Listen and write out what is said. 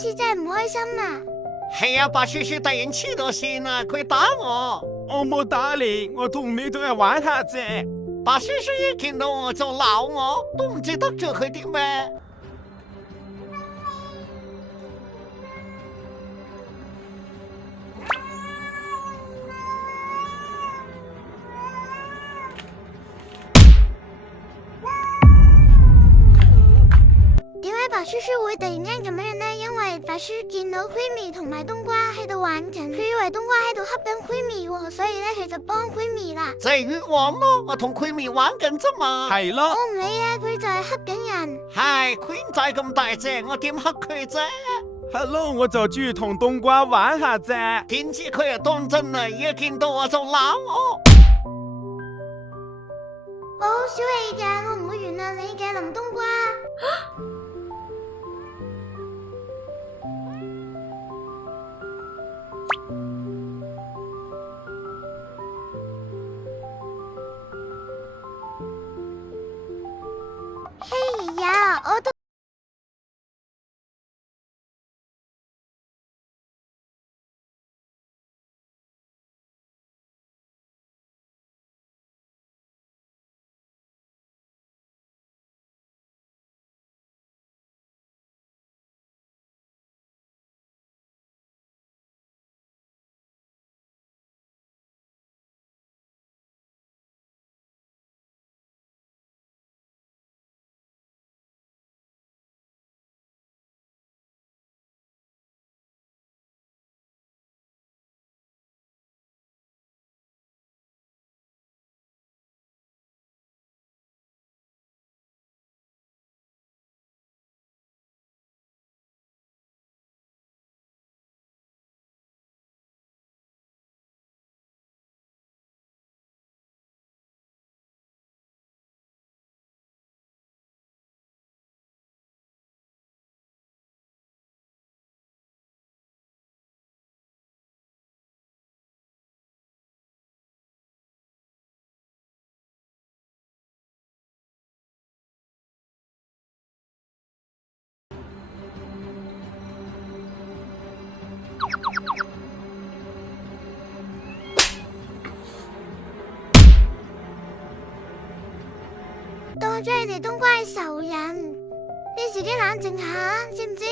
次真係唔開心啊！係啊，白雪雪突然黐咗線啊，佢打我。我冇打你，我同你都係玩下啫。白雪雪一見到我就鬧我，都唔知得罪佢啲咩。點解白雪雪會突然間咁樣呢？因為白雪見到 Creamy 同埋冬瓜喺度玩緊，佢以為冬瓜喺度恰緊 Creamy 喎，所以咧佢就幫 Creamy 啦。就係越王咯，我同 Creamy 玩緊啫嘛。係咯，我唔理啊，佢就係恰緊人。係 Queen 仔咁大隻，我點恰佢啫？係咯，我就中意同冬瓜玩下啫。點知佢又當真啊！一見到我就鬧我。我好小氣㗎，我唔會原諒你嘅林冬瓜。哎呀，我都當咗人哋冬瓜係仇人，你自己冷靜下，知唔知？